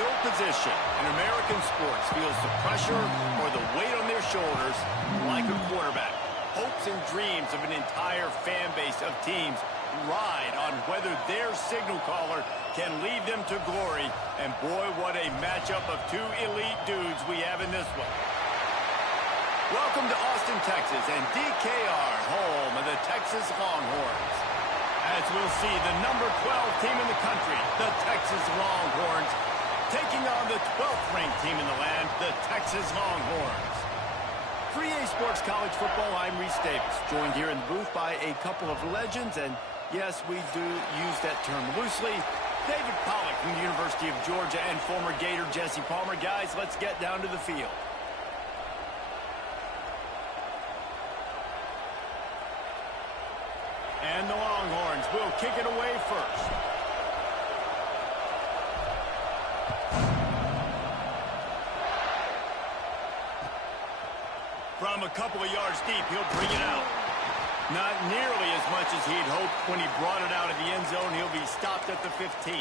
No position in American sports feels the pressure or the weight on their shoulders like a quarterback. Hopes and dreams of an entire fan base of teams ride on whether their signal caller can lead them to glory. And boy, what a matchup of two elite dudes we have in this one. Welcome to Austin, Texas, and DKR, home of the Texas Longhorns. As we'll see, the number 12 team in the country, the Texas Longhorns, taking on the 12th ranked team in the land, the Texas Longhorns. For EA Sports College Football, I'm Reese Davis, joined here in the booth by a couple of legends, and yes, we do use that term loosely. David Pollack from the University of Georgia and former Gator Jesse Palmer. Guys, let's get down to the field. And the Longhorns will kick it away first. From a couple of yards deep, he'll bring it out. Not nearly as much as he'd hoped when he brought it out of the end zone. He'll be stopped at the 15.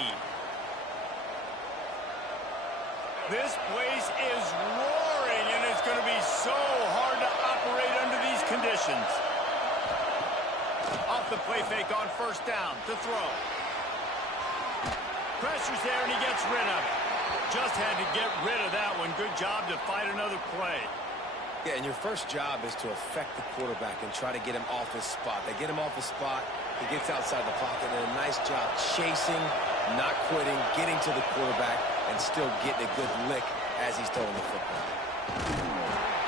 This place is roaring, and it's going to be so hard to operate under these conditions. Off the play fake on first down to throw. Pressure's there, and he gets rid of it. Just had to get rid of that one. Good job to fight another play. Yeah, and your first job is to affect the quarterback and try to get him off his spot. They get him off his spot, he gets outside the pocket, and a nice job chasing, not quitting, getting to the quarterback, and still getting a good lick as he's throwing the football.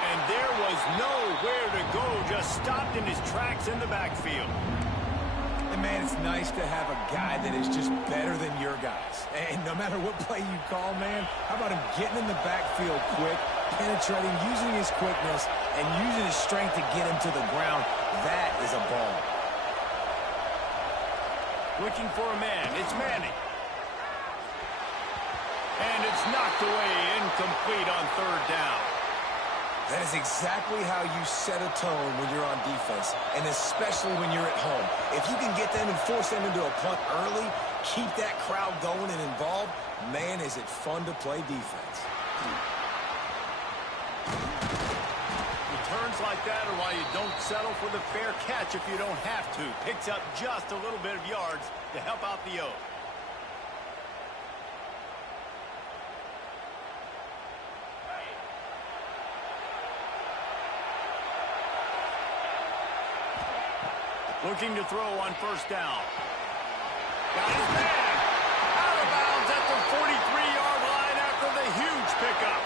And there was nowhere to go, just stopped in his tracks in the backfield. And man, it's nice to have a guy that is just better than your guys. And no matter what play you call, man, how about him getting in the backfield quick, penetrating, using his quickness, and using his strength to get him to the ground? That is a ball. Looking for a man. It's Manning. And it's knocked away, incomplete on third down. That is exactly how you set a tone when you're on defense, and especially when you're at home. If you can get them and force them into a punt early, keep that crowd going and involved, man, is it fun to play defense. Returns like that are why you don't settle for the fair catch if you don't have to. Picks up just a little bit of yards to help out the O. Looking to throw on first down. Got his man. Out of bounds at the 43-yard line after the huge pickup.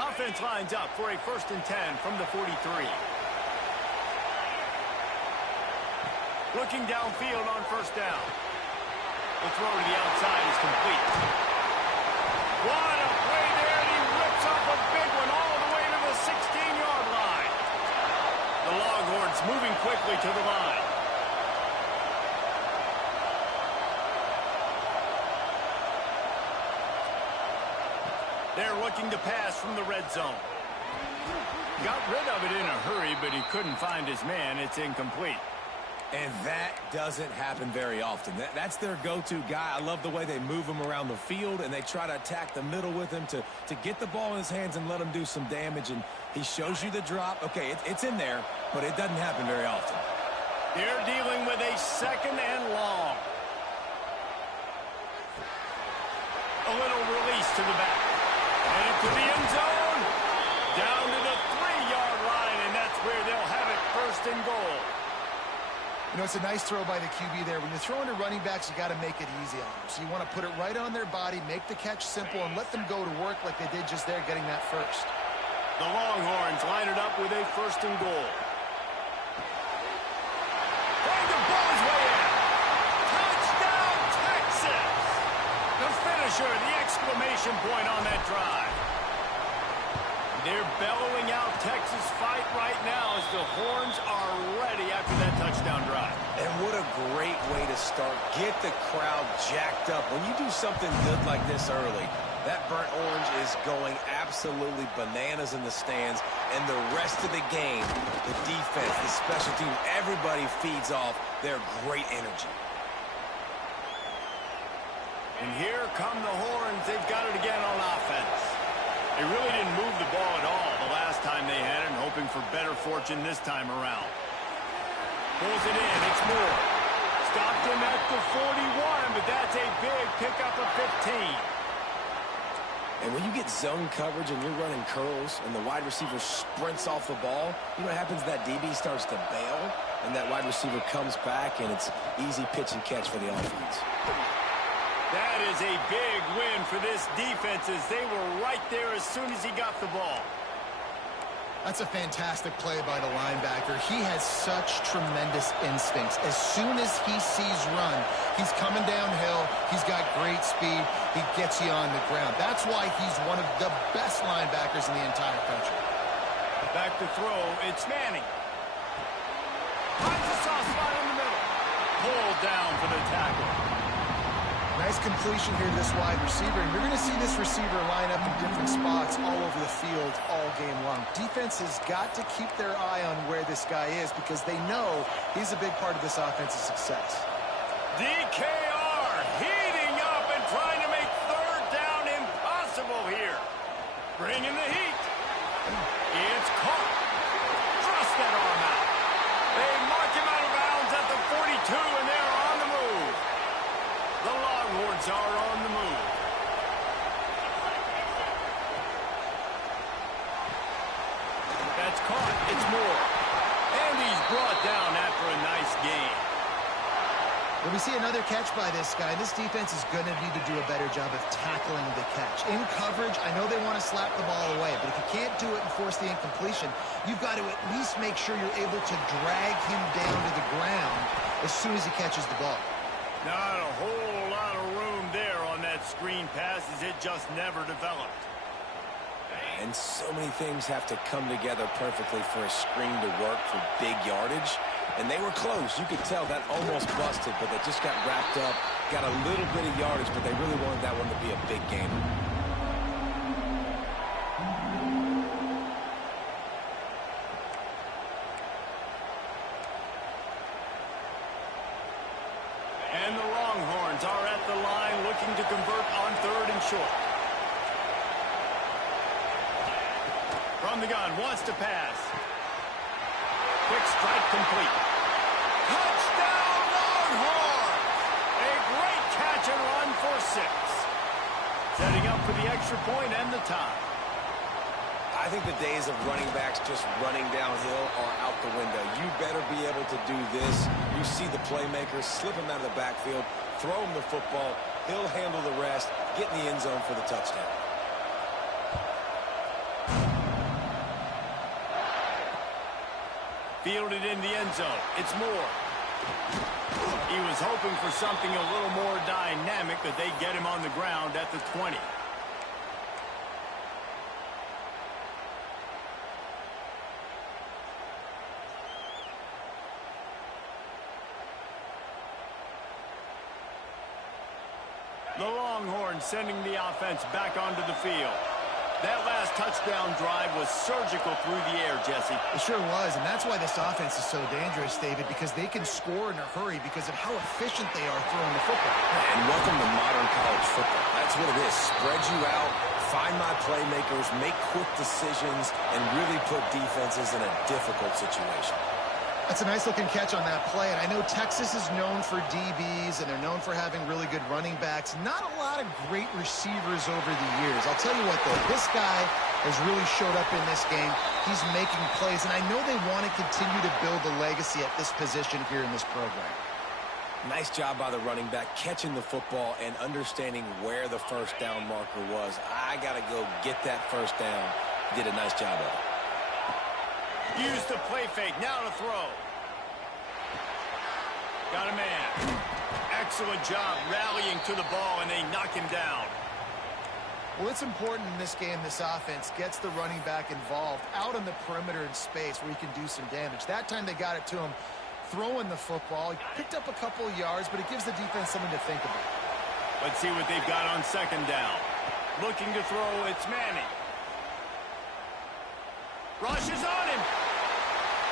Offense lines up for a 1st and 10 from the 43. Looking downfield on first down. The throw to the outside is complete. What a play there. Off a big one all the way to the 16-yard line. The Longhorns moving quickly to the line. They're looking to pass from the red zone. Got rid of it in a hurry, but he couldn't find his man. It's incomplete. And that doesn't happen very often. That's their go-to guy. I love the way they move him around the field, and they try to attack the middle with him to get the ball in his hands and let him do some damage. And he shows you the drop. Okay, it's in there, but it doesn't happen very often. They're dealing with a 2nd and long. A little release to the back. And into the end zone. Down to the 3-yard line, and that's where they'll have it, 1st and goal. You know, it's a nice throw by the QB there. When you're throwing to running backs, you got to make it easy on them. So you want to put it right on their body, make the catch simple, and let them go to work like they did just there, getting that first. The Longhorns line it up with a 1st and goal. Trying to blow his way in. Touchdown, Texas! The finisher, the exclamation point on that drive. They're bellowing out Texas fight right now as the Horns are ready after that touchdown drive. And what a great way to start. Get the crowd jacked up. When you do something good like this early, That burnt orange is going absolutely bananas in the stands, and the rest of the game, the defense, the special teams, everybody feeds off their great energy. And here come the horns. They've got it again on offense. They really didn't move the ball at all the last time they had it, and hoping for better fortune this time around. Pulls it in. It's Moore. Stopped him at the 41, but that's a big pickup of 15. And when you get zone coverage and you're running curls and the wide receiver sprints off the ball, you know what happens? That DB starts to bail, and that wide receiver comes back, and it's easy pitch and catch for the offense. That is a big win for this defense, as they were right there as soon as he got the ball. That's a fantastic play by the linebacker. He has such tremendous instincts. As soon as he sees run, he's coming downhill. He's got great speed. He gets you on the ground. That's why he's one of the best linebackers in the entire country. Back to throw. It's Manning. Finds a soft spot in the middle. Pulled down for the tackle. Nice completion here to this wide receiver, and you're going to see this receiver line up in different spots all over the field all game long. Defense has got to keep their eye on where this guy is because they know he's a big part of this offense's success. DKR heating up and trying to make third down impossible here. Bringing the heat. It's caught. Thrust that arm out. They mark him out of bounds at the 42, and they're on the move. The Longhorns are on the move. That's caught. It's Moore. And he's brought down after a nice gain. When we see another catch by this guy, this defense is going to need to do a better job of tackling the catch. In coverage, I know they want to slap the ball away, but if you can't do it and force the incompletion, you've got to at least make sure you're able to drag him down to the ground as soon as he catches the ball. Not a whole lot of room there on that screen pass, as it just never developed. And so many things have to come together perfectly for a screen to work for big yardage. And they were close. You could tell that almost busted, but they just got wrapped up, got a little bit of yardage, but they really wanted that one to be a big gainer. And the Longhorns are at the line looking to convert on third and short. From the gun, wants to pass. Quick strike complete. Touchdown Longhorns! A great catch and run for 6. Setting up for the extra point and the tie. I think the days of running backs just running downhill are out the window. You better be able to do this. You see the playmakers, slip him out of the backfield, throw him the football, he'll handle the rest, get in the end zone for the touchdown. Fielded in the end zone. It's Moore. He was hoping for something a little more dynamic, but they get him on the ground at the 20. The Longhorns sending the offense back onto the field. That last touchdown drive was surgical through the air, Jesse. It sure was, and that's why this offense is so dangerous, David, because they can score in a hurry because of how efficient they are throwing the football. And welcome to modern college football. That's what it is. Spread you out, find my playmakers, make quick decisions, and really put defenses in a difficult situation. That's a nice-looking catch on that play, and I know Texas is known for DBs, and they're known for having really good running backs. Not a lot of great receivers over the years. I'll tell you what, though, this guy has really showed up in this game. He's making plays, and I know they want to continue to build a legacy at this position here in this program. Nice job by the running back, catching the football and understanding where the first down marker was. I got to go get that first down. Did a nice job of it. Use the play fake. Now to throw. Got a man. Excellent job rallying to the ball, and they knock him down. Well, it's important in this game this offense gets the running back involved out on the perimeter in space where he can do some damage. That time they got it to him throwing the football. He picked up a couple of yards, but it gives the defense something to think about. Let's see what they've got on second down. Looking to throw, it's Manning. Rushes on him.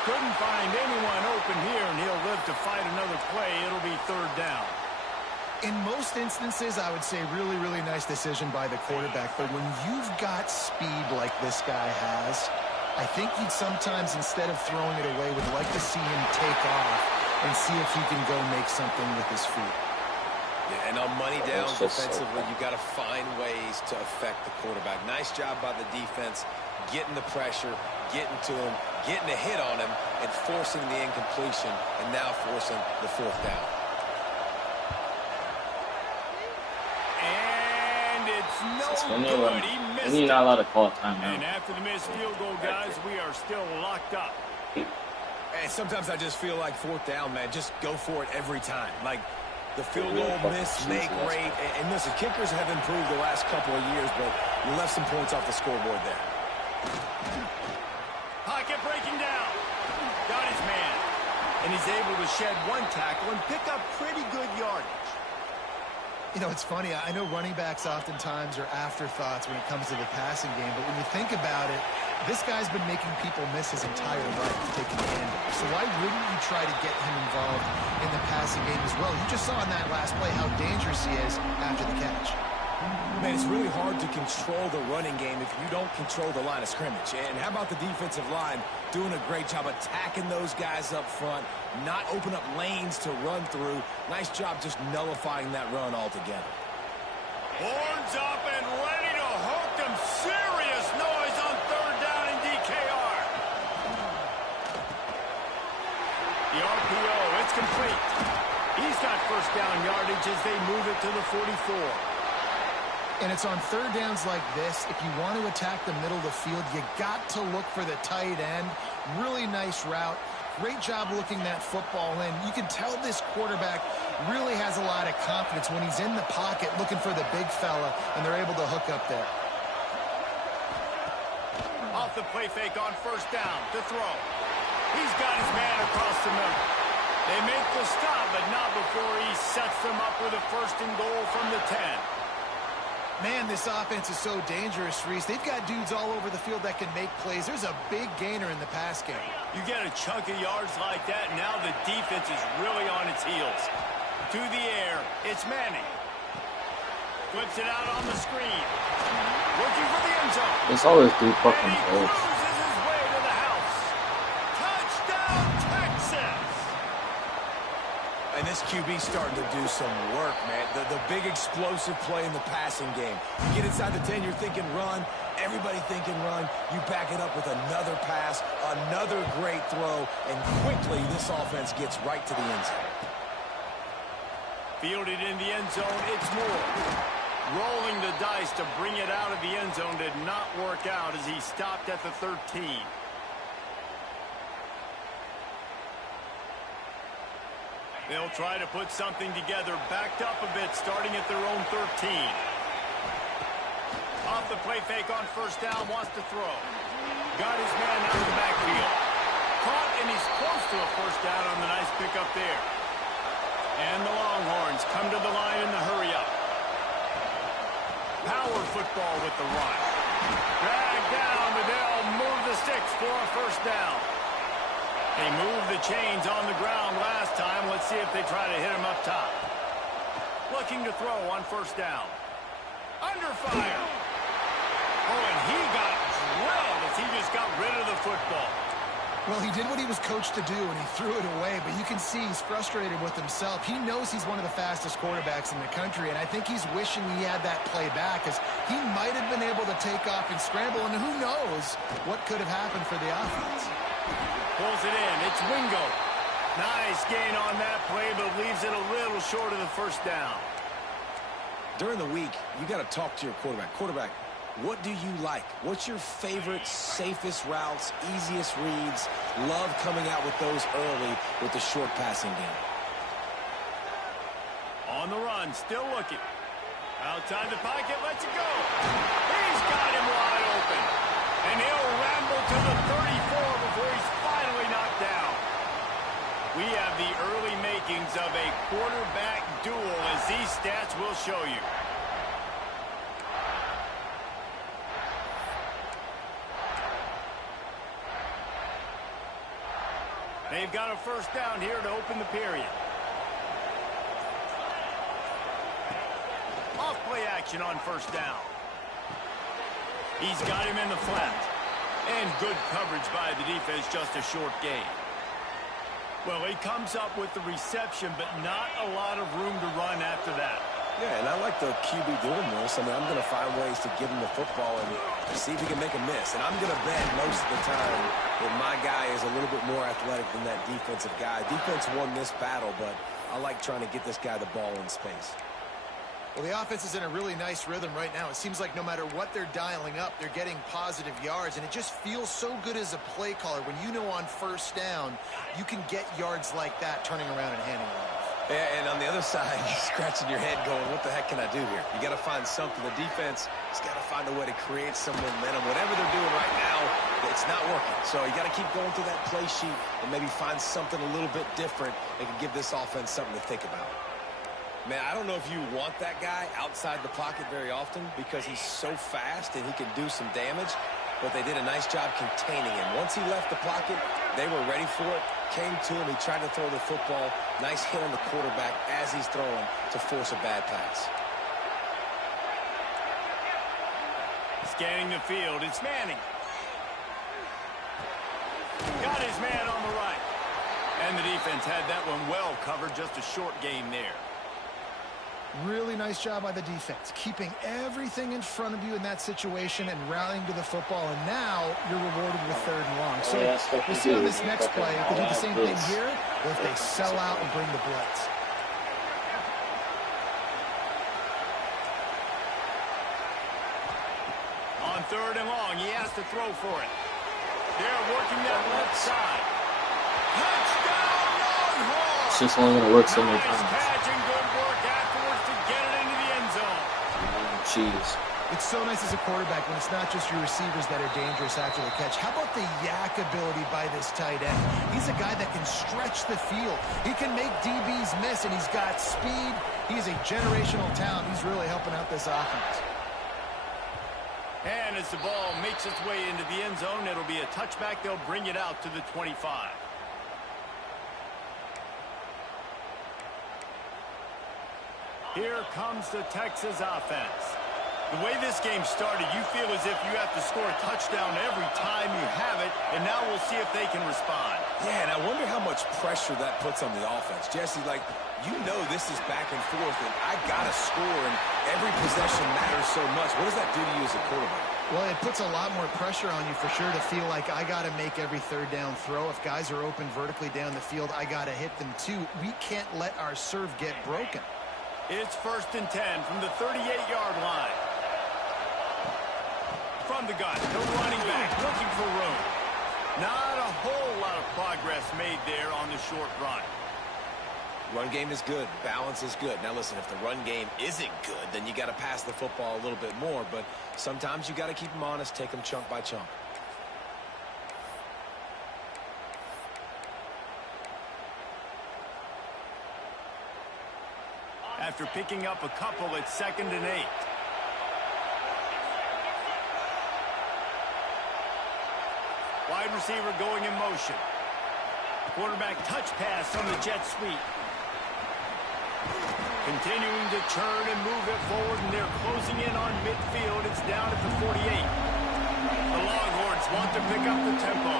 Couldn't find anyone open here, and he'll live to fight another play. It'll be third down. In most instances, I would say really, really nice decision by the quarterback. But when you've got speed like this guy has, I think you'd sometimes, instead of throwing it away, would like to see him take off and see if he can go make something with his feet. Yeah, and on money down defensively, you got to find ways to affect the quarterback. Nice job by the defense, getting the pressure, getting to him, getting a hit on him, and forcing the incompletion, and now forcing the fourth down. When you're not allowed to call a timeout. And after the missed field goal, guys, we are still locked up. And sometimes I just feel like fourth down, man, just go for it every time. Like the field goal miss, make rate. And listen, kickers have improved the last couple of years, but you left some points off the scoreboard there. Pocket breaking down. Got his man. And he's able to shed one tackle and pick up pretty good yardage. You know, it's funny. I know running backs oftentimes are afterthoughts when it comes to the passing game, but when you think about it, this guy's been making people miss his entire life taking the handoff. So why wouldn't you try to get him involved in the passing game as well? You just saw in that last play how dangerous he is after the catch. Man, it's really hard to control the running game if you don't control the line of scrimmage. And how about the defensive line doing a great job attacking those guys up front, not open up lanes to run through. Nice job just nullifying that run altogether. Horns up and ready to hook them. Serious noise on third down in DKR. The RPO, it's complete. He's got first down yardage as they move it to the 44. And it's on third downs like this. If you want to attack the middle of the field, you got to look for the tight end. Really nice route. Great job looking that football in. You can tell this quarterback really has a lot of confidence when he's in the pocket looking for the big fella, and they're able to hook up there. Off the play fake on first down to throw. He's got his man across the middle. They make the stop, but not before he sets them up with a first and goal from the 10. Man, this offense is so dangerous, Reese. They've got dudes all over the field that can make plays. There's a big gainer in the pass game. You get a chunk of yards like that, and now the defense is really on its heels. To the air, it's Manning. Flips it out on the screen. Looking for the end zone. It's always do fucking And he goals. cruises his way to the house. Touchdown, Texas! And this QB's starting to do some work, man. The big explosive play in the passing game. You get inside the 10, you're thinking run. Everybody thinking run. You back it up with another pass, another great throw, and quickly this offense gets right to the end zone. Fielded in the end zone, it's Moore. Rolling the dice to bring it out of the end zone did not work out as he stopped at the 13. They'll try to put something together, backed up a bit, starting at their own 13. Off the play fake on first down, wants to throw. Got his man out of the backfield. Caught, and he's close to a first down on the nice pickup there. And the Longhorns come to the line in the hurry-up. Power football with the run. Drag down, but they'll move the sticks for a first down. They moved the chains on the ground last time. Let's see if they try to hit him up top. Looking to throw on first down. Under fire. Oh, and he got drilled as he just got rid of the football. Well, he did what he was coached to do, and he threw it away, but you can see he's frustrated with himself. He knows he's one of the fastest quarterbacks in the country, and I think he's wishing he had that play back, as he might have been able to take off and scramble, and who knows what could have happened for the offense. Pulls it in. It's Wingo. Nice gain on that play, but leaves it a little short of the first down. During the week, you got to talk to your quarterback. Quarterback, what do you like? What's your favorite, safest routes, easiest reads? Love coming out with those early with the short passing game. On the run, still looking. Outside the pocket, lets it go. He's got him wide open. And he'll ramble to the 34 before he's finally knocked down. We have the early makings of a quarterback duel, as these stats will show you. They've got a first down here to open the period. Off play action on first down. He's got him in the flat. And good coverage by the defense, just a short gain. Well, he comes up with the reception, but not a lot of room to run after that. Yeah, and I like the QB doing this. I mean, I'm going to find ways to give him the football and see if he can make a miss. And I'm going to bet most of the time that my guy is a little bit more athletic than that defensive guy. Defense won this battle, but I like trying to get this guy the ball in space. Well, the offense is in a really nice rhythm right now. It seems like no matter what they're dialing up, they're getting positive yards, and it just feels so good as a play caller when you know on first down you can get yards like that turning around and handing it off. Yeah, and on the other side, you're scratching your head going, what the heck can I do here? You got to find something. The defense has got to find a way to create some momentum. Whatever they're doing right now, it's not working. So you got to keep going through that play sheet and maybe find something a little bit different that can give this offense something to think about. Man, I don't know if you want that guy outside the pocket very often because he's so fast and he can do some damage, but they did a nice job containing him. Once he left the pocket, they were ready for it, came to him, he tried to throw the football. Nice hit on the quarterback as he's throwing to force a bad pass. Scanning the field, it's Manning. Got his man on the right. And the defense had that one well covered, just a short gain there. Really nice job by the defense, keeping everything in front of you in that situation and rallying to the football, and now you're rewarded with third and long. So we'll see on this next play if they do the same thing here, or if they sell out and bring the blitz. On third and long, he has to throw for it. They're working that left side. Touchdown, Longhorns! It's just only going to work so many Nice times. catch and good work afterwards to get it into the end zone. Jeez. It's so nice as a quarterback when it's not just your receivers that are dangerous after the catch. How about the yak ability by this tight end? He's a guy that can stretch the field. He can make DBs miss, and he's got speed. He's a generational talent. He's really helping out this offense. And as the ball makes its way into the end zone, it'll be a touchback. They'll bring it out to the 25. Here comes the Texas offense. The way this game started, you feel as if you have to score a touchdown every time you have it, and now we'll see if they can respond. Yeah, and I wonder how much pressure that puts on the offense. Jesse, like, you know this is back and forth, and I got to score, and every possession matters so much. What does that do to you as a quarterback? Well, it puts a lot more pressure on you for sure to feel like I got to make every third down throw. If guys are open vertically down the field, I got to hit them too. We can't let our serve get broken. It's 1st and 10 from the 38-yard line. From the gun, no running back, looking for room. Not a whole lot of progress made there on the short run. Run game is good. Balance is good. Now, listen, if the run game isn't good, then you got to pass the football a little bit more. But sometimes you got to keep them honest, take them chunk by chunk. After picking up a couple, it's 2nd and 8. Wide receiver going in motion. Quarterback touch pass on the jet sweep. Continuing to turn and move it forward, and they're closing in on midfield. It's down at the 48. The Longhorns want to pick up the tempo.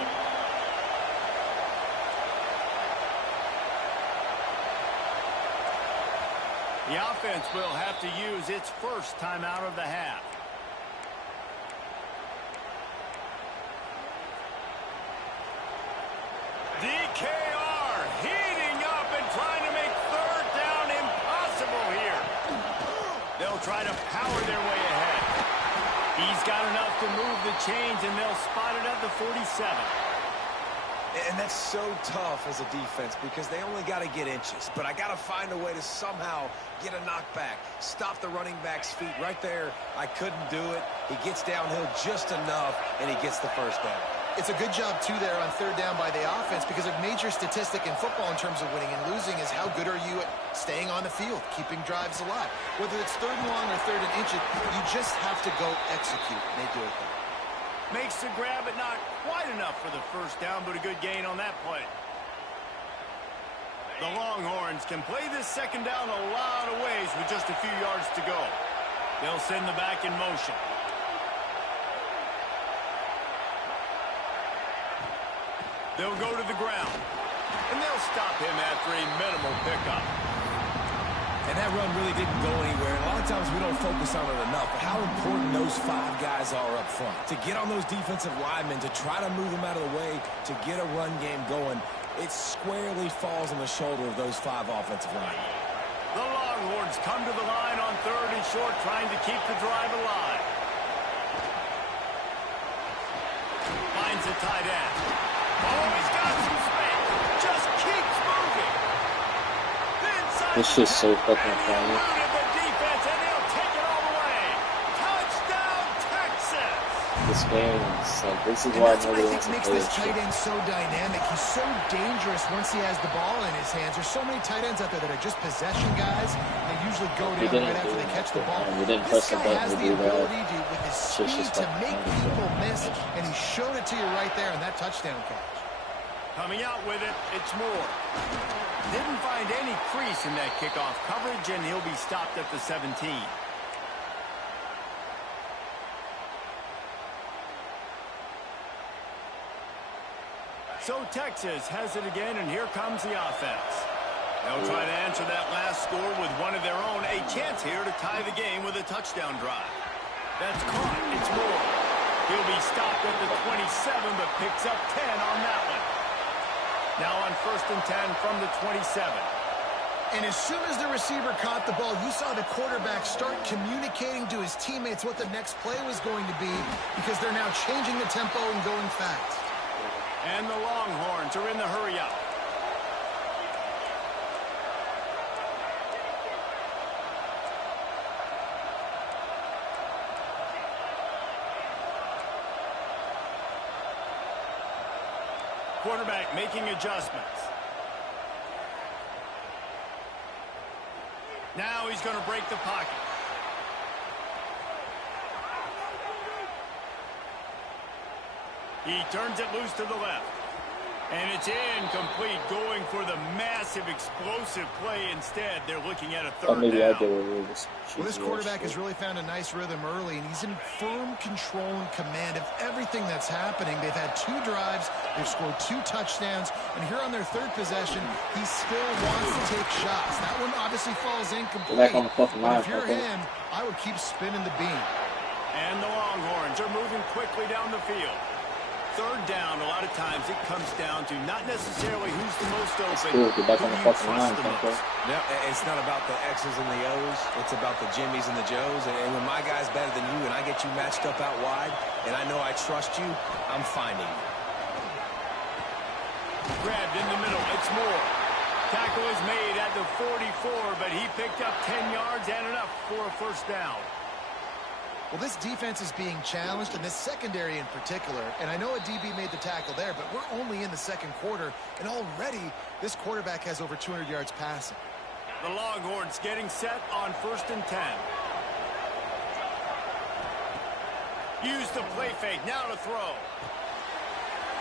The offense will have to use its first timeout of the half. DKR heating up and trying to make third down impossible here. They'll try to power their way ahead. He's got enough to move the chains, and they'll spot it at the 47. And that's so tough as a defense because they only got to get inches. But I got to find a way to somehow get a knockback, stop the running back's feet right there. I couldn't do it. He gets downhill just enough, and he gets the first down. It's a good job, too, there on third down by the offense because a major statistic in football in terms of winning and losing is how good are you at staying on the field, keeping drives alive. Whether it's third and long or third and inches, you just have to go execute, and they do it there. Makes the grab, but not quite enough for the first down, but a good gain on that play. The Longhorns can play this second down a lot of ways with just a few yards to go. They'll send the back in motion. They'll go to the ground. And they'll stop him after a minimal pickup. And that run really didn't go anywhere. And a lot of times we don't focus on it enough, but how important those 5 guys are up front. To get on those defensive linemen, to try to move them out of the way, to get a run game going, it squarely falls on the shoulder of those 5 offensive linemen. The Longhorns come to the line on 3rd and short, trying to keep the drive alive. Finds a tight end. Oh, he's got some space. Just keeps moving. This is so fucking funny. The defense, and they'll take it all the way. Touchdown, Texas! This game is like, this is why nobody wants to makes play this this tight shit. end so dynamic. He's so dangerous once he has the ball in his hands. There's so many tight ends out there that are just possession guys. They usually go down right after they catch the ball. We didn't This press the guy button has to the do that. ability to, with his Shit's speed, just to fucking make funny. people miss, and he showed it to you right there in that touchdown catch. Coming out with it, it's Moore. Didn't find any crease in that kickoff coverage, and he'll be stopped at the 17. So Texas has it again, and here comes the offense. They'll try to answer that last score with one of their own. A chance here to tie the game with a touchdown drive. That's caught. It's Moore. He'll be stopped at the 27, but picks up 10 on that one. Now on 1st and 10 from the 27. And as soon as the receiver caught the ball, you saw the quarterback start communicating to his teammates what the next play was going to be, because they're now changing the tempo and going fast. And the Longhorns are in the hurry-up. Quarterback making adjustments. Now he's going to break the pocket. He turns it loose to the left. And it's incomplete, going for the massive, explosive play instead. They're looking at a 3rd down. Well, this quarterback has really found a nice rhythm early, and he's in firm control and command of everything that's happening. They've had 2 drives. They've scored 2 touchdowns. And here on their 3rd possession, he still wants to take shots. That one obviously falls incomplete. But if you're him, I would keep spinning the beam. And the Longhorns are moving quickly down the field. 3rd down, a lot of times it comes down to not necessarily who's the most open, who you trust the most. No, it's not about the X's and the O's. It's about the Jimmies and the Joes. And when my guy's better than you and I get you matched up out wide, and I know I trust you, I'm finding you. Grabbed in the middle, it's Moore. Tackle is made at the 44, but he picked up 10 yards and enough for a 1st down. Well, this defense is being challenged, and this secondary in particular. And I know a DB made the tackle there, but we're only in the 2nd quarter, and already this quarterback has over 200 yards passing. The Longhorns getting set on 1st and 10. Use the play fake, now to throw.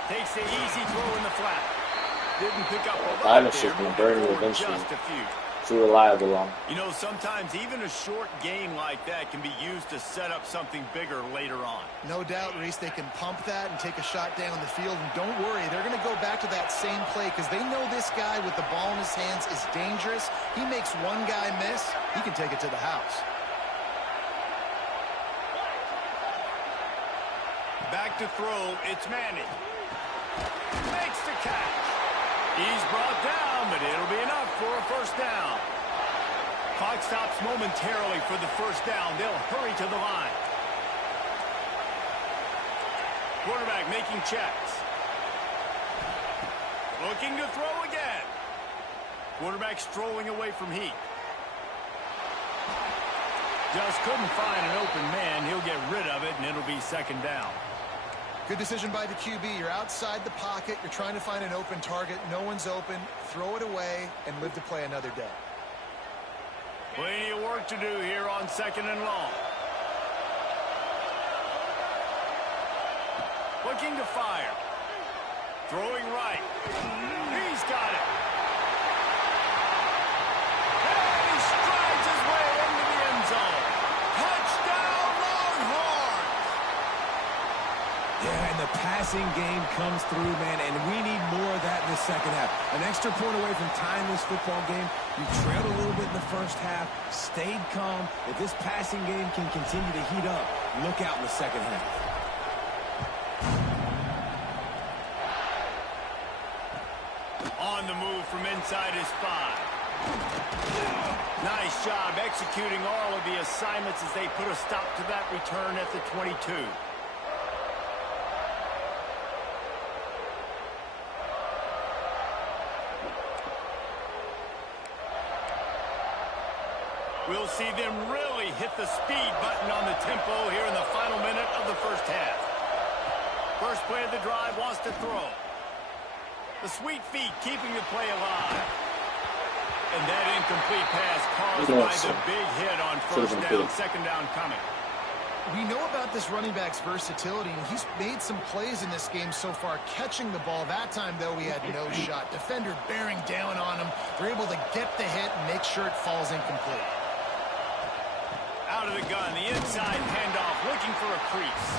Takes the easy throw in the flat. Didn't pick up a lot there, moving forward just a few. Too reliable on. You know, sometimes even a short gain like that can be used to set up something bigger later on. No doubt, Reese, they can pump that and take a shot down the field. And don't worry, they're going to go back to that same play because they know this guy with the ball in his hands is dangerous. He makes one guy miss, he can take it to the house. Back to throw, it's Manning. Makes the catch. He's brought down, but it'll be enough for a 1st down. Clock stops momentarily for the 1st down. They'll hurry to the line. Quarterback making checks. Looking to throw again. Quarterback strolling away from Heat. Just couldn't find an open man. He'll get rid of it, and it'll be 2nd down. Good decision by the QB. You're outside the pocket. You're trying to find an open target. No one's open. Throw it away and live to play another day. Plenty of work to do here on 2nd and long. Looking to fire. Throwing right. He's got it. passing game comes through, man, and we need more of that in the second half. An extra point away from tying this football game. You trailed a little bit in the first half, stayed calm. If this passing game can continue to heat up, look out in the second half. On the move from inside his 5. Nice job executing all of the assignments as they put a stop to that return at the 22. We'll see them really hit the speed button on the tempo here in the final minute of the first half. First play of the drive wants to throw. The sweet feet keeping the play alive. And that incomplete pass caused by the big hit on first down, second down coming. We know about this running back's versatility, and he's made some plays in this game so far, catching the ball. That time, though, he had no shot. Defender bearing down on him. They're able to get the hit and make sure it falls incomplete. Out of the gun, the inside handoff, looking for a crease.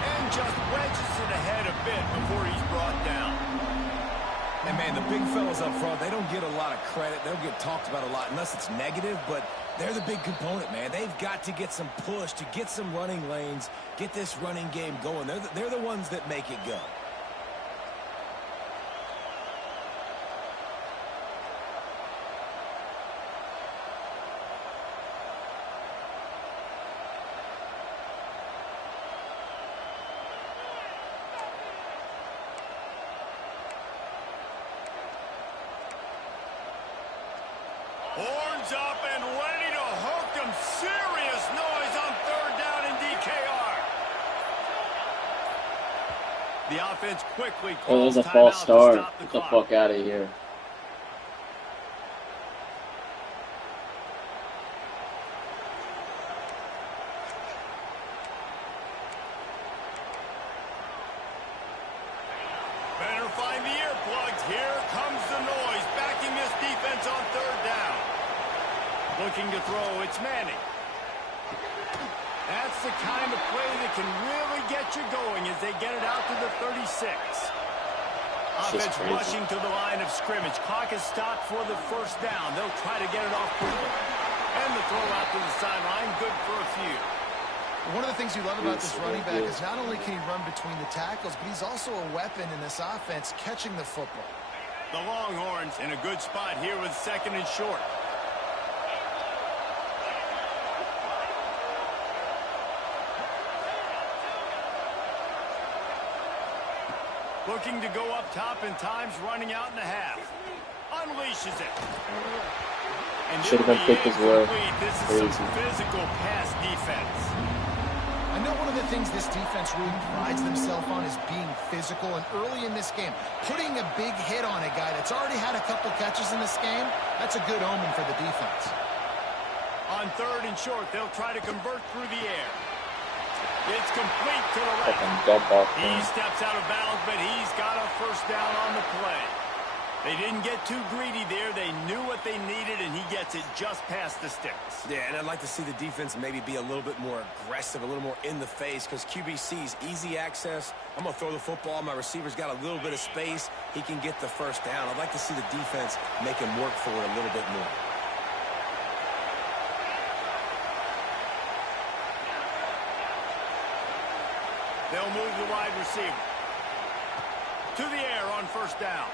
And just wedges it ahead a bit before he's brought down. And, man, the big fellas up front, they don't get a lot of credit. They don't get talked about a lot unless it's negative, but they're the big component, man. They've got to get some push, to get some running lanes, get this running game going. They're the ones that make it go. Horns up and ready to hook them. Serious noise on third down in DKR. The offense quickly calls there's a false start. Get the clock. fuck out of here. Better find the earplugs. Here comes the noise, backing this defense on third down. Looking to throw, it's Manning. That's the kind of play that can really get you going as they get it out to the 36. Offense rushing to the line of scrimmage. Clock is stopped for the first down. They'll try to get it off quickly. And the throw out to the sideline, good for a few. One of the things you love about this running back is not only can he run between the tackles, but he's also a weapon in this offense, catching the football. The Longhorns in a good spot here with second and short. Looking to go up top, and time's running out in the half. Unleashes it. And should have been picked as well. This is some physical pass defense. I know one of the things this defense really prides themselves on is being physical, and early in this game, putting a big hit on a guy that's already had a couple catches in this game, that's a good omen for the defense. On third and short, they'll try to convert through the air. It's complete to the right. He steps out of bounds, but he's got a first down on the play. They didn't get too greedy there. They knew what they needed, and he gets it just past the sticks. Yeah, and I'd like to see the defense maybe be a little bit more aggressive, a little more in the face, because QB sees easy access. I'm going to throw the football. My receiver's got a little bit of space. He can get the first down. I'd like to see the defense make him work for it a little bit more. They'll move the wide receiver to the air on first down.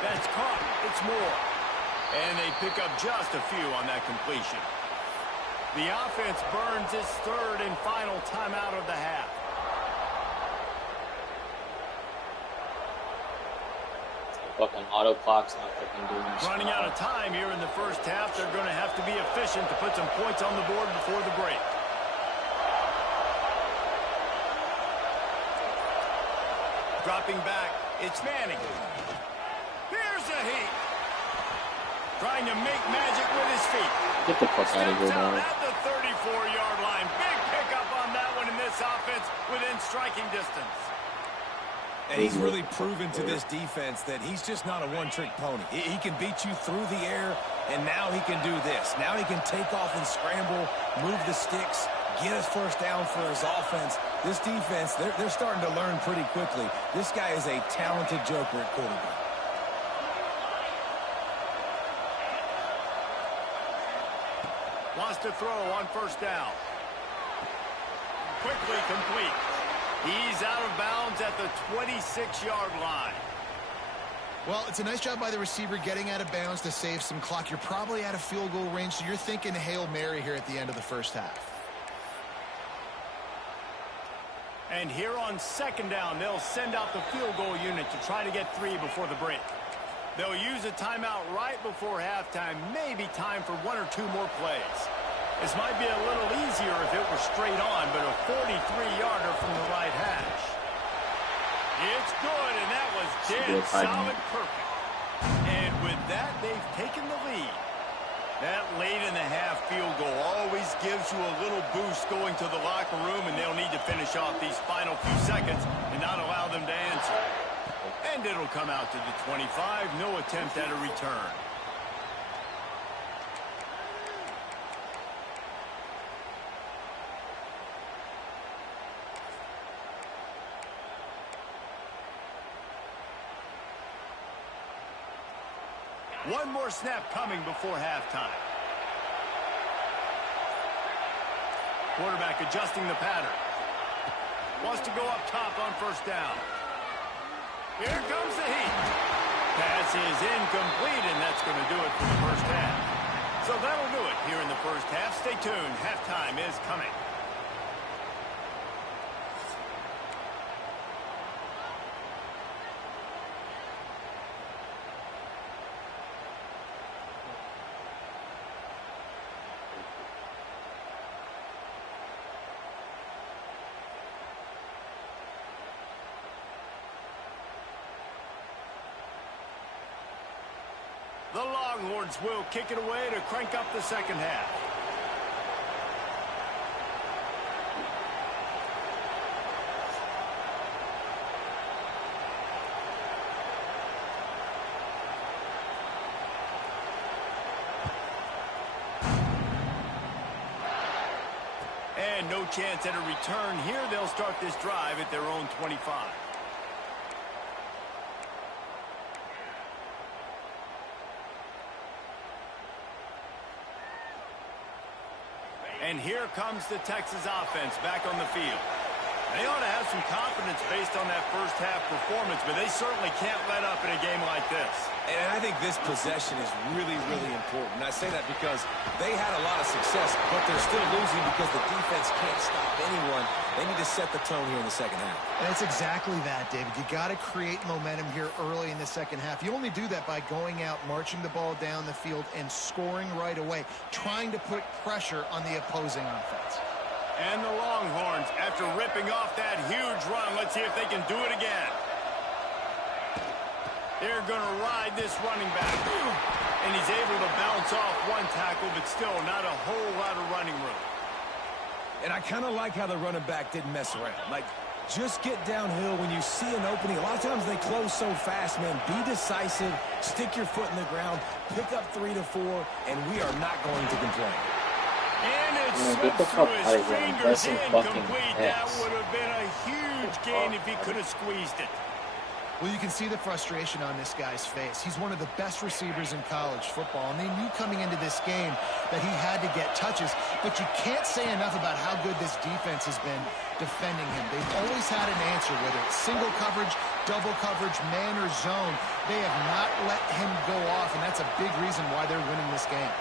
That's caught. It's Moore. And they pick up just a few on that completion. The offense burns its third and final timeout of the half. Fucking auto clock's not fucking doing this. Running out of time here in the first half. They're going to have to be efficient to put some points on the board before the break. Dropping back, it's Manning. Here's a heat. Trying to make magic with his feet. Get the fuck out of here, man. At the 34-yard line. Big pickup on that one in this offense within striking distance. And he's really proven to this defense that he's just not a one-trick pony. He can beat you through the air, and now he can do this. Now he can take off and scramble, move the sticks, get his first down for his offense. This defense, they're starting to learn pretty quickly. This guy is a talented joker at quarterback. Wants to throw on first down. Quickly complete. He's out of bounds at the 26-yard line. Well, it's a nice job by the receiver getting out of bounds to save some clock. You're probably out of field goal range, so you're thinking Hail Mary here at the end of the first half. And here on second down, they'll send out the field goal unit to try to get 3 before the break. They'll use a timeout right before halftime, maybe time for 1 or 2 more plays. This might be a little easier if it were straight on, but a 43-yarder from the right hash. It's good, and that was dead solid perfect. And with that, they've taken the lead. That late-in-the-half field goal always gives you a little boost going to the locker room, and they'll need to finish off these final few seconds and not allow them to answer. And it'll come out to the 25, no attempt at a return. One more snap coming before halftime. Quarterback adjusting the pattern. Wants to go up top on first down. Here comes the heat. Pass is incomplete, and that's going to do it for the first half. So that'll do it here in the first half. Stay tuned. Halftime is coming. The Longhorns will kick it away to crank up the second half. And no chance at a return here. They'll start this drive at their own 25. And here comes the Texas offense back on the field. They ought to have some confidence based on that first half performance, but they certainly can't let up in a game like this. And I think this possession is really, really important. And I say that because they had a lot of success, but they're still losing because the defense can't stop anyone. They need to set the tone here in the second half. And it's exactly that, David. You got to create momentum here early in the second half. You only do that by going out, marching the ball down the field, and scoring right away, trying to put pressure on the opposing offense. And the Longhorns, after ripping off that huge run, let's see if they can do it again. They're going to ride this running back. And he's able to bounce off one tackle, but still not a whole lot of running room. And I kind of like how the running back didn't mess around. Like, just get downhill when you see an opening. A lot of times they close so fast, man. Be decisive, stick your foot in the ground, pick up 3 to 4, and we are not going to complain. And it slipped through his fingers incomplete. That would have been a huge gain if he could have squeezed it. Well, you can see the frustration on this guy's face. He's one of the best receivers in college football, and they knew coming into this game that he had to get touches, but you can't say enough about how good this defense has been defending him. They've always had an answer, whether it's single coverage, double coverage, man or zone. They have not let him go off, and that's a big reason why they're winning this game.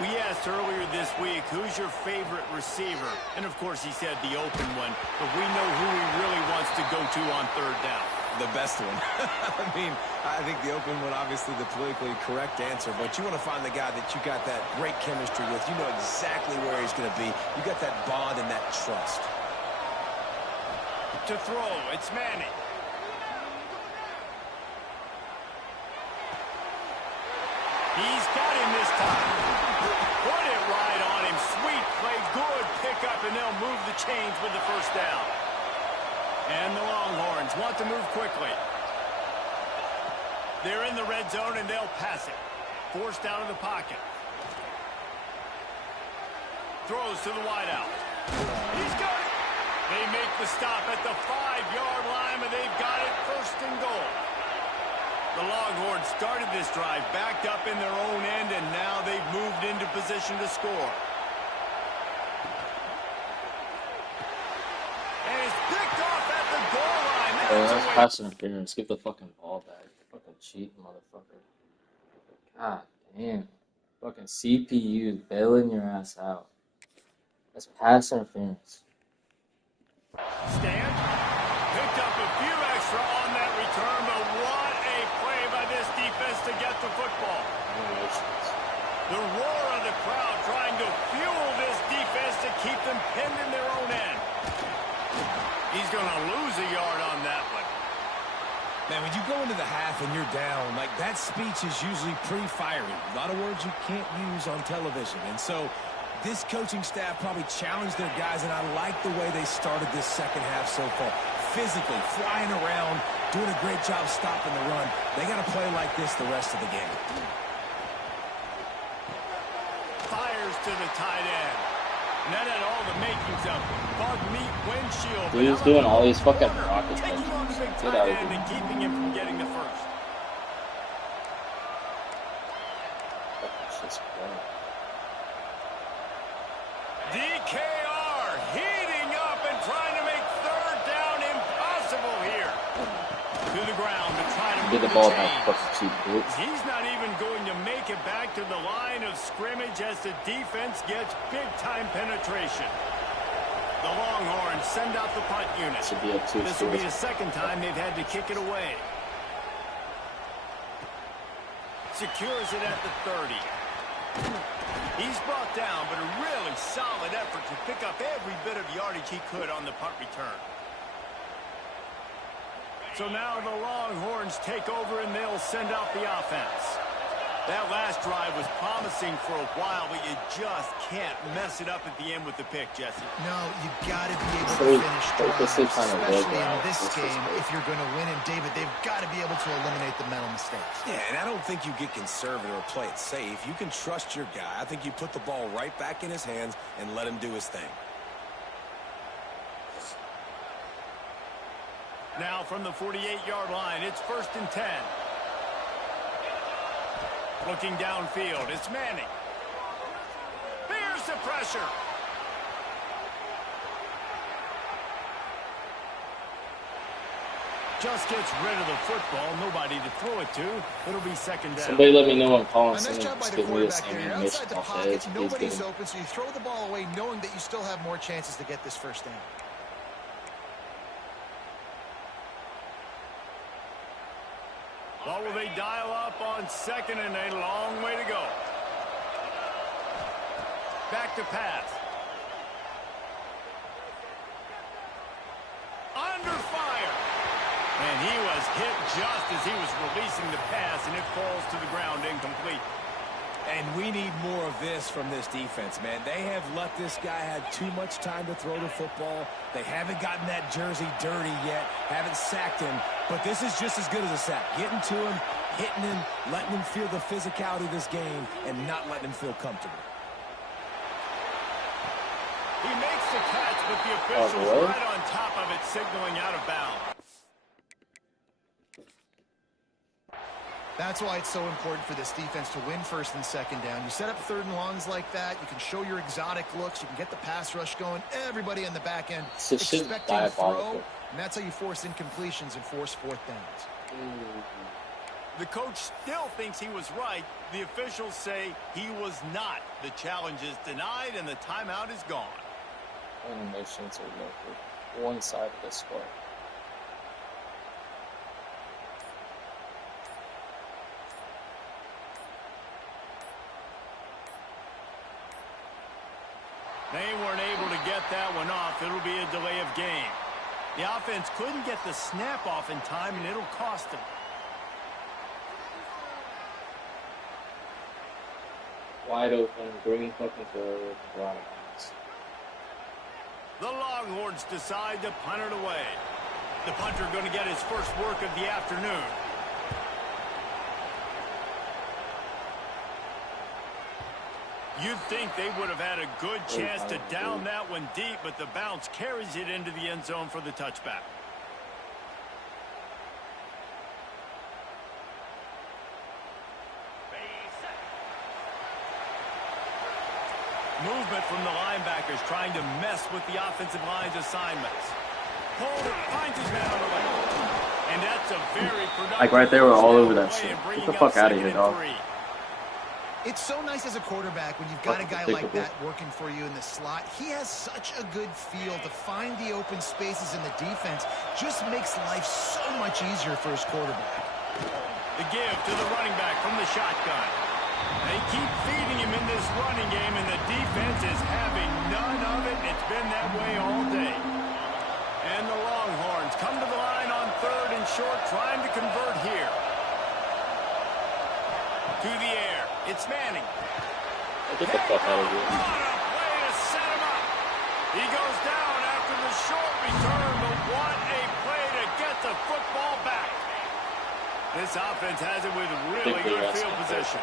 We asked earlier this week, who's your favorite receiver? And, of course, he said the open one, but we know who he really wants to go to on third down. The best one. I mean, I think the open one, obviously the politically correct answer, but you want to find the guy that you got that great chemistry with. You know exactly where he's going to be. You got that bond and that trust. To throw, it's Manning. He's got him this time. Put it right on him. Sweet play, good pickup, and they'll move the chains with the first down. And the Longhorns want to move quickly. They're in the red zone, and they'll pass it. Forced out of the pocket. Throws to the wideout. He's got it. They make the stop at the 5-yard line, and they've got it first and goal. The Longhorns started this drive backed up in their own end, and now they've moved into position to score. And it's picked off at the goal line. That's pass interference. Give the fucking ball back. Fucking cheat, motherfucker. God damn. Fucking CPU bailing your ass out. That's pass interference. Stand. Picked up a few extra on that return, but what a play by this defense to get the football. The roar of the crowd trying to fuel this defense to keep them pinned in their own end. He's going to lose a yard on that one. Man, when you go into the half and you're down, like, that speech is usually pretty fiery. A lot of words you can't use on television. And so this coaching staff probably challenged their guys, and I like the way they started this second half so far. Physically, flying around, doing a great job stopping the run. They got to play like this the rest of the game. Fires to the tight end. And that had all the makings of bug meat windshield. Dude, he's doing all these fucking rocket taking on the big Get tight out of end here. and keeping him from getting the first. Shit's great. DKR heating up and trying to make third down impossible here. To the ground to try to Get move the ball chains. back, fucking cheap bitch. He's not even going to make it back to the line of scrimmage as the defense gets big-time penetration. The Longhorns send out the punt unit. Should be up 2 This will be the scores. second time they've had to kick it away. Secures it at the 30. He's brought down, but a really solid effort to pick up every bit of yardage he could on the punt return. So now the Longhorns take over, and they'll send out the offense. That last drive was promising for a while, but you just can't mess it up at the end with the pick, Jesse. No, you got to be able to So, finish this drives, is kind of especially big, in this this is game. big. If you're going to win, and David, they've got to be able to eliminate the mental mistakes. Yeah, and I don't think you get conservative or play it safe. You can trust your guy. I think you put the ball right back in his hands and let him do his thing. Now from the 48-yard line, it's 1st and 10. Looking downfield, it's Manning. There's the pressure. Just gets rid of the football. Nobody to throw it to. It'll be second down. Somebody let me know I'm calling A nice someone. job by Just the give me the quarterback same there. You're animation outside the off the pocket. edge. Please Nobody's give me. open, so you throw the ball away knowing that you still have more chances to get this first down. Well, will they dial up on second, and a long way to go. Back to pass. Under fire. And he was hit just as he was releasing the pass, and it falls to the ground incomplete. And we need more of this from this defense, man. They have let this guy have too much time to throw the football. They haven't gotten that jersey dirty yet, haven't sacked him. But this is just as good as a sack. Getting to him, hitting him, letting him feel the physicality of this game, and not letting him feel comfortable. He makes the catch, but the official's right on top of it, signaling out of bounds. That's why it's so important for this defense to win 1st and 2nd down. You set up 3rd and longs like that. You can show your exotic looks. You can get the pass rush going. Everybody on the back end expecting throw. And that's how you force incompletions and force 4th downs. The coach still thinks he was right. The officials say he was not. The challenge is denied, and the timeout is gone. Animations are local. One side of the score. They weren't able to get that one off. It'll be a delay of game. The offense couldn't get the snap off in time, and it'll cost them. Wide open, green fucking forward, out of bounds. The Longhorns decide to punt it away. The punter going to get his first work of the afternoon. You'd think they would have had a good chance to down that one deep, but the bounce carries it into the end zone for the touchback. Movement from the linebackers trying to mess with the offensive line's assignments. Cole finds his man on the way. And that's a very productive... Like right there, we're all over that shit. Get the fuck out of here, dog. It's so nice as a quarterback when you've got a guy like that working for you in the slot. He has such a good feel to find the open spaces in the defense. Just makes life so much easier for his quarterback. The give to the running back from the shotgun. They keep feeding him in this running game, and the defense is having none of it. It's been that way all day. And the Longhorns come to the line on 3rd and short, trying to convert here. To the air. It's Manning. Get the fuck out of here. What a play to set him up. He goes down after the short return, but what a play to get the football back. This offense has it with really good field position.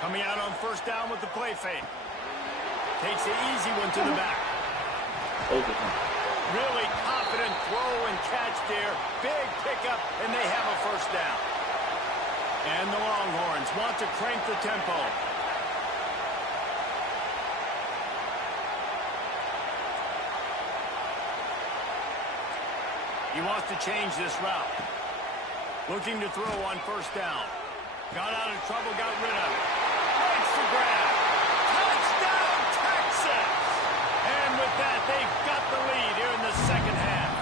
Coming out on 1st down with the play fake. Takes the easy one to the back. Really confident throw and catch there. Big pickup, and they have a 1st down. And the Longhorns want to crank the tempo. He wants to change this route. Looking to throw on 1st down. Got out of trouble, got rid of it. Makes the grab. Touchdown, Texas! And with that, they've got the lead here in the 2nd half.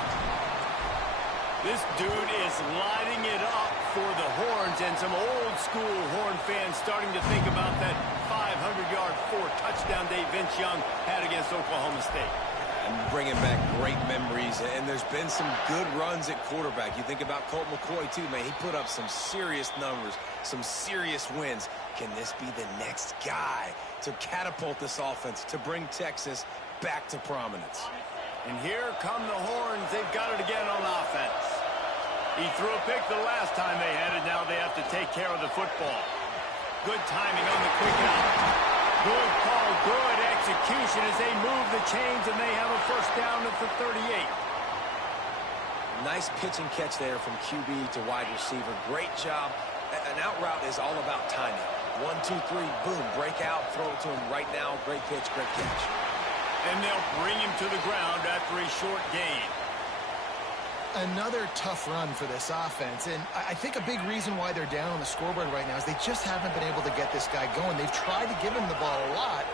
This dude is lighting it up for the Horns, and some old-school Horn fans starting to think about that 500-yard 4-touchdown day Vince Young had against Oklahoma State. And bringing back great memories, and there's been some good runs at quarterback. You think about Colt McCoy, too, man. He put up some serious numbers, some serious wins. Can this be the next guy to catapult this offense, to bring Texas back to prominence? And here come the Horns. They've got it again on offense. He threw a pick the last time they had it. Now they have to take care of the football. Good timing on the quick out. Good call, good execution as they move the chains, and they have a 1st down at the 38. Nice pitch and catch there from QB to wide receiver. Great job. An out route is all about timing. 1, 2, 3, boom, break out, throw it to him right now. Great pitch, great catch. And they'll bring him to the ground after a short gain. Another tough run for this offense, and I think a big reason why they're down on the scoreboard right now is they just haven't been able to get this guy going. They've tried to give him the ball a lot.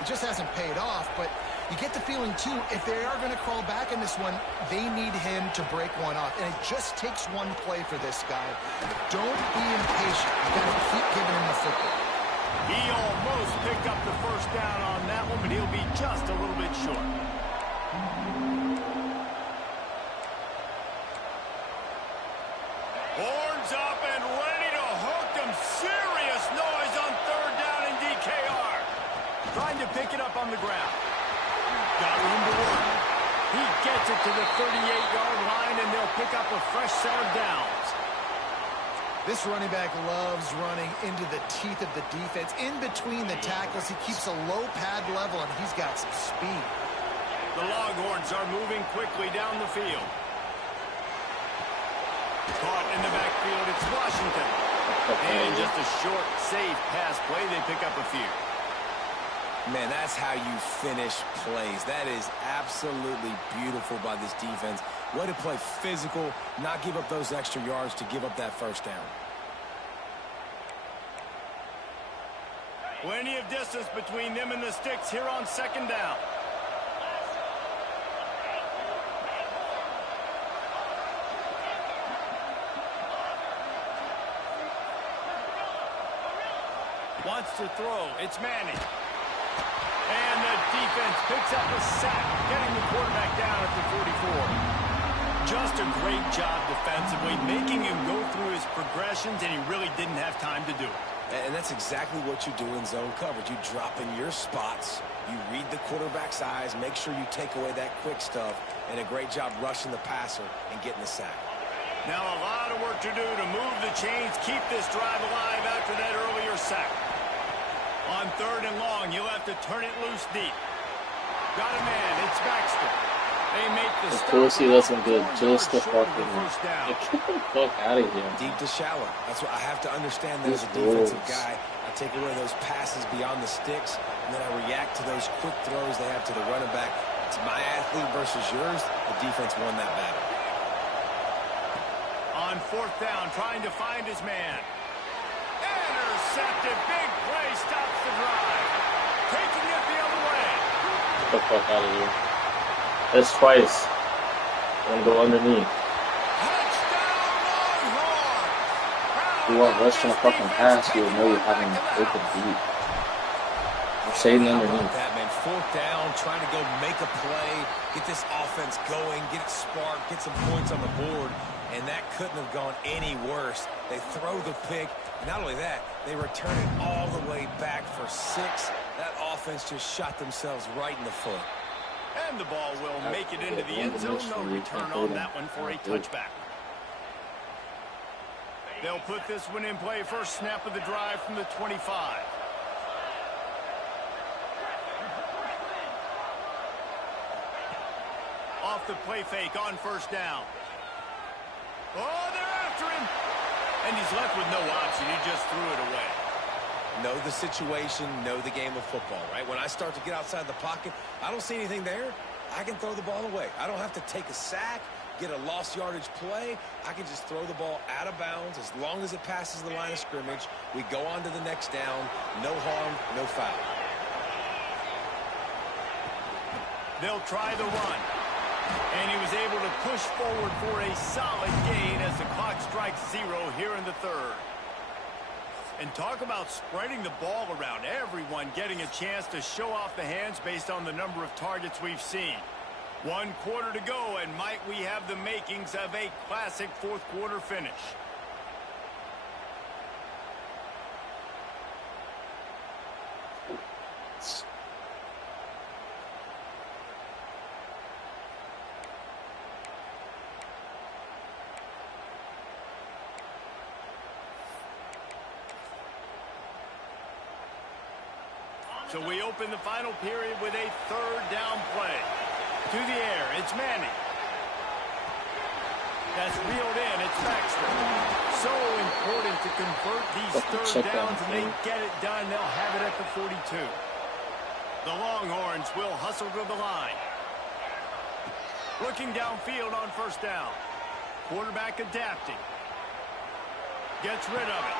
It just hasn't paid off, but you get the feeling, too, if they are going to crawl back in this one, they need him to break one off, and it just takes one play for this guy. Don't be impatient. You got to keep giving him the football. He almost picked up the 1st down on that one, but he'll be just a little bit short. Horns up and ready to hook them. Serious noise on 3rd down in DKR. Trying to pick it up on the ground. Got room to work. He gets it to the 38-yard line, and they'll pick up a fresh set of downs. This running back loves running into the teeth of the defense. In between the tackles, he keeps a low pad level, and he's got some speed. The Longhorns are moving quickly down the field. Caught in the backfield, it's Washington. And just a short, safe pass play, they pick up a few. Man, that's how you finish plays. That is absolutely beautiful by this defense. Way to play physical, not give up those extra yards to give up that 1st down. Plenty of distance between them and the sticks here on 2nd down. Wants to throw. It's Manning. And the defense picks up a sack, getting the quarterback down at the 44. Just a great job defensively, making him go through his progressions, and he really didn't have time to do it. And that's exactly what you do in zone coverage. You drop in your spots, you read the quarterback's eyes, make sure you take away that quick stuff, and a great job rushing the passer and getting the sack. Now a lot of work to do to move the chains, keep this drive alive after that earlier sack. On 3rd and long, you'll have to turn it loose deep. Got a man. It's Baxter. They make the Of stop. course he doesn't get just the Short of fucking... the first down. Get the fuck out of here. Deep to shallow. That's what I have to understand that as a These defensive rules. guy. I take away those passes beyond the sticks, and then I react to those quick throws they have to the running back. It's my athlete versus yours. The defense won that battle. On 4th down, trying to find his man. Intercepted. Big play stops the drive. Taking it the other way. Get the fuck out of here. That's twice. I'm gonna go underneath. If you want rushing a fucking pass, you would know you have him open deep. You're shading How about underneath. that, man? 4th down, trying to go make a play, get this offense going, get it sparked, get some points on the board, and that couldn't have gone any worse. They throw the pick, and not only that, they return it all the way back for 6. That offense just shot themselves right in the foot. And the ball will make it into the end zone. No return on that one for a touchback. They'll put this one in play. First snap of the drive from the 25. Off the play fake on 1st down. Oh, they're after him. And he's left with no option. He just threw it away. Know the situation, know the game of football, right? When I start to get outside the pocket, I don't see anything there. I can throw the ball away. I don't have to take a sack, get a lost yardage play. I can just throw the ball out of bounds as long as it passes the line of scrimmage. We go on to the next down. No harm, no foul. They'll try the run. And he was able to push forward for a solid gain as the clock strikes 0 here in the 3rd. And talk about spreading the ball around. Everyone getting a chance to show off the hands based on the number of targets we've seen. 1 quarter to go, and might we have the makings of a classic 4th quarter finish. So we open the final period with a 3rd down play. To the air, it's Manning. That's reeled in, it's Baxter. So important to convert these 3rd downs, and they get it done. They'll have it at the 42. The Longhorns will hustle to the line. Looking downfield on 1st down. Quarterback adapting. Gets rid of it.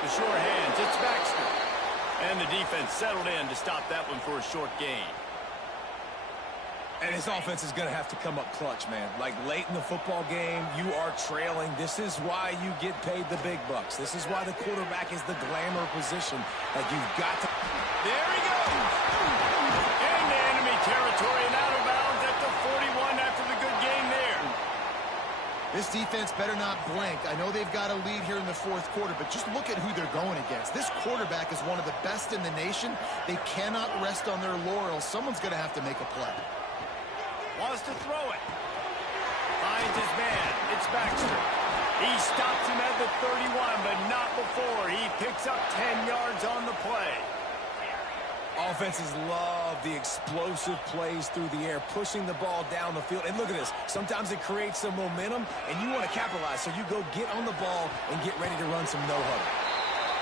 The short hands, it's Baxter. And the defense settled in to stop that one for a short gain. And his offense is going to have to come up clutch, man. Like late in the football game, you are trailing. This is why you get paid the big bucks. This is why the quarterback is the glamour position. Like you've got to... There he goes. Into enemy territory and out of bounds at the 41 after the good game there. This defense better not blink. I know they've got a lead here in the 4th quarter, but just look at who they're going against. This quarterback is one of the best in the nation. They cannot rest on their laurels. Someone's going to have to make a play. Wants to throw it. Finds his man. It's Baxter. He stops him at the 31, but not before. He picks up 10 yards on the play. Offenses love the explosive plays through the air, pushing the ball down the field. And look at this. Sometimes it creates some momentum, and you want to capitalize. So you go get on the ball and get ready to run some no-huddle.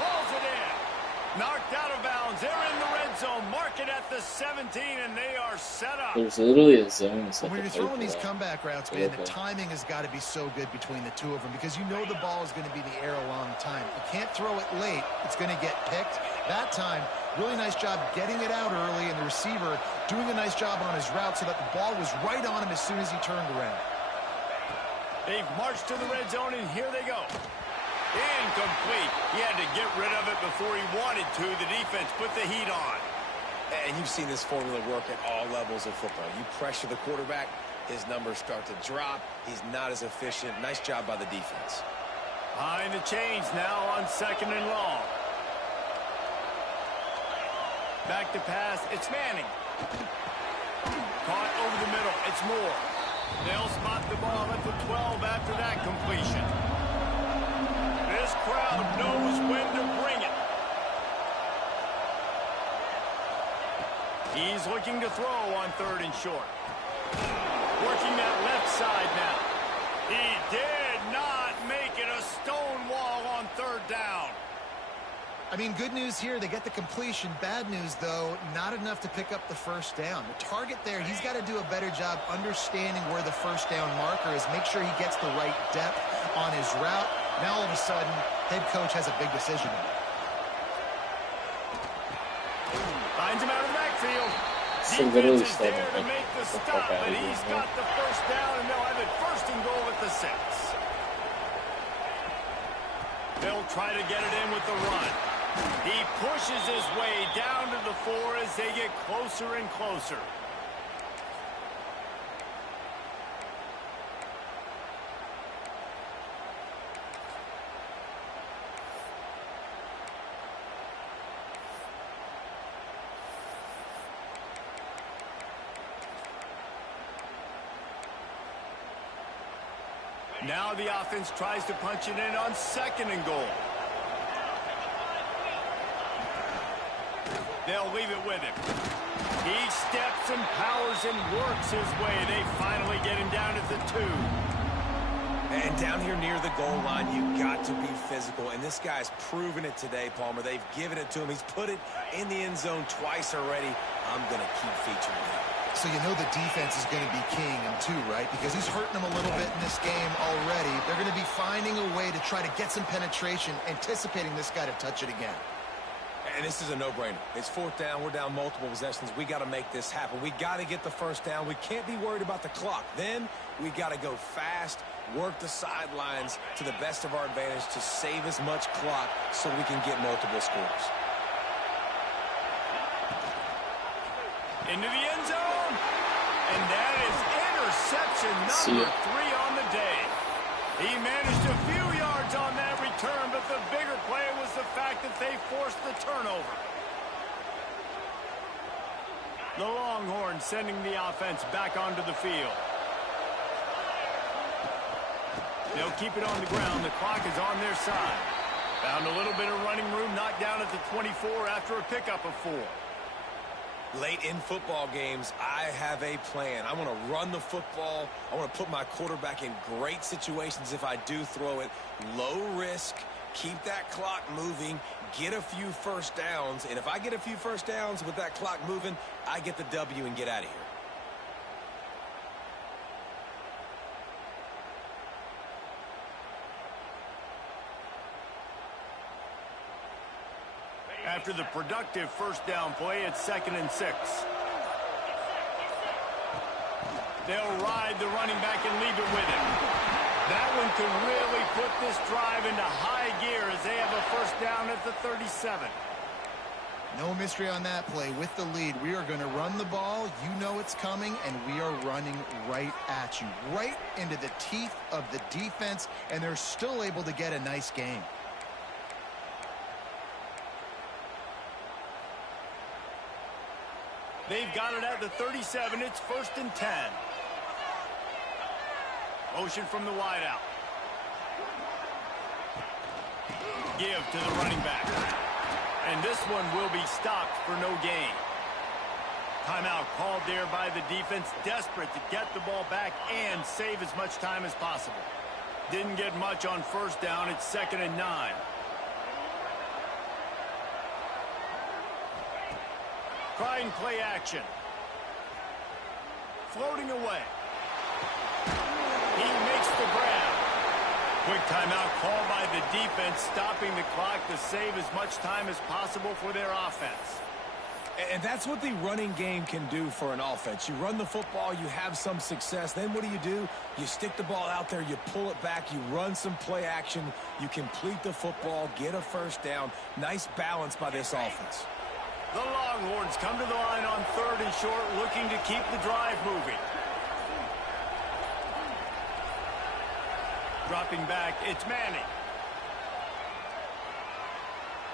Pulls it in. Knocked out of bounds. They're in the red zone. Mark it at the 17, and they are set up. There's literally a zone. When you're throwing these comeback routes, man, the timing has got to be so good between the two of them because you know the ball is going to be in the air a long time. You can't throw it late. It's going to get picked. That time, really nice job getting it out early, and the receiver doing a nice job on his route so that the ball was right on him as soon as he turned around. They've marched to the red zone, and here they go. Incomplete. He had to get rid of it before he wanted to. The defense put the heat on. And you've seen this formula work at all levels of football. You pressure the quarterback, his numbers start to drop. He's not as efficient. Nice job by the defense. Behind the chains now on 2nd and long. Back to pass. It's Manning. Caught over the middle. It's Moore. They'll spot the ball at the 12 after that completion. This crowd knows when to bring it. He's looking to throw on 3rd and short. Working that left side now. He did not make it a stone wall on 3rd down. I mean, good news here, they get the completion. Bad news, though, not enough to pick up the 1st down. The target there, he's got to do a better job understanding where the 1st down marker is, make sure he gets the right depth on his route. Now, all of a sudden, head coach has a big decision to make. Finds him out of the backfield. So literally Defense is there to like, make the what stop, fuck but he's got the 1st down, and they'll have it 1st and goal at the 6. They'll try to get it in with the run. He pushes his way down to the 4 as they get closer and closer. Now the offense tries to punch it in on 2nd and goal. They'll leave it with him. He steps and powers and works his way. They finally get him down at the 2. And down here near the goal line, you've got to be physical. And this guy's proven it today, Palmer. They've given it to him. He's put it in the end zone twice already. I'm going to keep featuring him. So you know the defense is going to be keying him too, right? Because he's hurting them a little bit in this game already. They're going to be finding a way to try to get some penetration, anticipating this guy to touch it again. And this is a no-brainer. It's 4th down. We're down multiple possessions. We got to make this happen. We got to get the 1st down. We can't be worried about the clock. Then we got to go fast, work the sidelines to the best of our advantage to save as much clock so we can get multiple scores. Into the end zone. And that is interception number 3 on the day. He managed a few yards on that return, but the bigger play was the fact that they forced the turnover. The Longhorns sending the offense back onto the field. They'll keep it on the ground. The clock is on their side. Found a little bit of running room, knocked down at the 24 after a pickup of 4. Late in football games, I have a plan. I want to run the football. I want to put my quarterback in great situations if I do throw it. Low risk, keep that clock moving, get a few 1st downs. And if I get a few 1st downs with that clock moving, I get the W and get out of here. After the productive 1st down play, it's 2nd and 6. They'll ride the running back and leave it with him. That one can really put this drive into high gear as they have a 1st down at the 37. No mystery on that play. With the lead, we are going to run the ball. You know it's coming, and we are running right at you, right into the teeth of the defense, and they're still able to get a nice game. They've got it at the 37. It's 1st and 10. Motion from the wideout. Give to the running back. And this one will be stopped for no gain. Timeout called there by the defense, desperate to get the ball back and save as much time as possible. Didn't get much on 1st down. It's 2nd and 9. Trying play action. Floating away. He makes the grab. Quick timeout called by the defense, stopping the clock to save as much time as possible for their offense. And that's what the running game can do for an offense. You run the football, you have some success. Then what do? You stick the ball out there, you pull it back, you run some play action, you complete the football, get a 1st down. Nice balance by this offense. The Longhorns come to the line on 3rd and short, looking to keep the drive moving. Dropping back, it's Manning.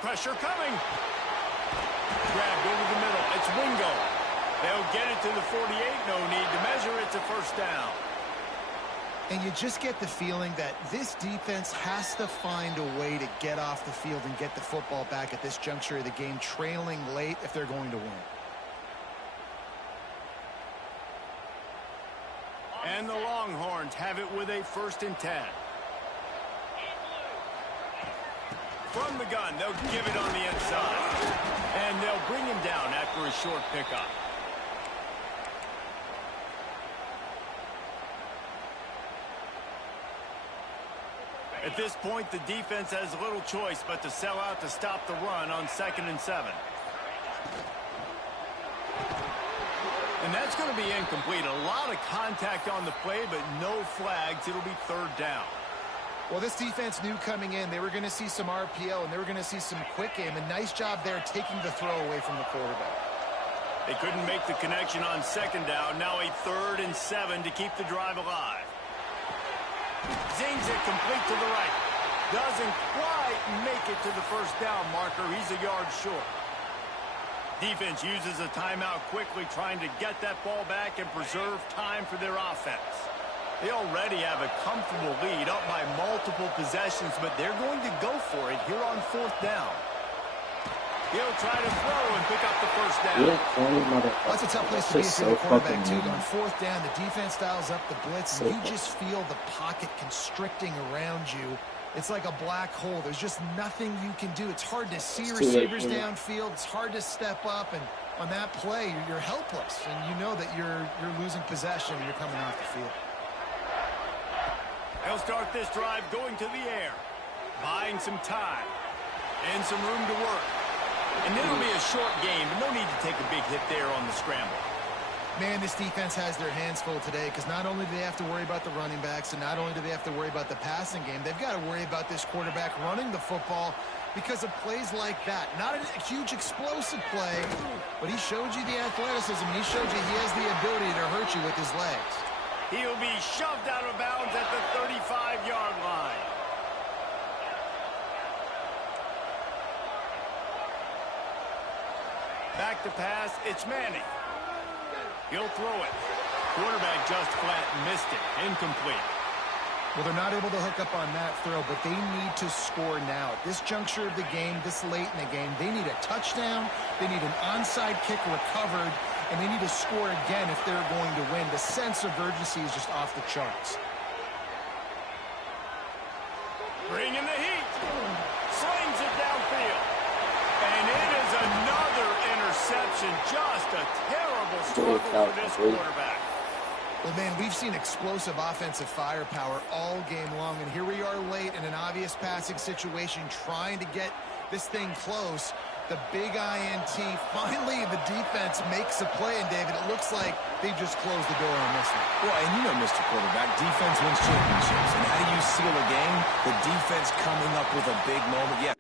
Pressure coming. Grabbed over the middle, it's Wingo. They'll get it to the 48, no need to measure, it's a 1st down. And you just get the feeling that this defense has to find a way to get off the field and get the football back at this juncture of the game, trailing late if they're going to win. And the Longhorns have it with a 1st and 10. From the gun, they'll give it on the inside. And they'll bring him down after a short pickup. At this point, the defense has little choice but to sell out to stop the run on 2nd and 7. And that's going to be incomplete. A lot of contact on the play, but no flags. It'll be 3rd down. Well, this defense knew coming in they were going to see some RPO and they were going to see some quick game. A nice job there taking the throw away from the quarterback. They couldn't make the connection on 2nd down. Now a 3rd and 7 to keep the drive alive. Zings it complete to the right. Doesn't quite make it to the 1st down marker. He's a yard short. Defense uses a timeout quickly, trying to get that ball back and preserve time for their offense. They already have a comfortable lead, up by multiple possessions, but they're going to go for it here on 4th down. He'll try to throw and pick up the 1st down. That's a tough place to be if you're the quarterback, too. On 4th down, the defense dials up the blitz, and you just feel the pocket constricting around you. It's like a black hole. There's just nothing you can do. It's hard to see receivers downfield. It's hard to step up, and on that play, you're helpless, and you know that you're losing possession and you're coming off the field. They'll start this drive going to the air, buying some time and some room to work. And it'll be a short game, but no need to take a big hit there on the scramble. Man, this defense has their hands full today because not only do they have to worry about the running backs and not only do they have to worry about the passing game, they've got to worry about this quarterback running the football because of plays like that. Not a huge explosive play, but he showed you the athleticism. He showed you he has the ability to hurt you with his legs. He'll be shoved out of bounds at the 35-yard line. Back to pass, it's Manning. He'll throw it. Quarterback just flat missed it. Incomplete. Well, they're not able to hook up on that throw, but they need to score now. At this juncture of the game, this late in the game, they need a touchdown, they need an onside kick recovered, and they need to score again if they're going to win. The sense of urgency is just off the charts. Bringing the heat. Slings it downfield. And it is another interception. Just a terrible struggle for this quarterback. Well, man, we've seen explosive offensive firepower all game long, and here we are late in an obvious passing situation trying to get this thing close. The big INT. Finally, the defense makes a play, and David, it looks like they just closed the door on this one. Well, and you know, Mr. Quarterback, defense wins championships. And how do you seal a game? The defense coming up with a big moment. Yeah.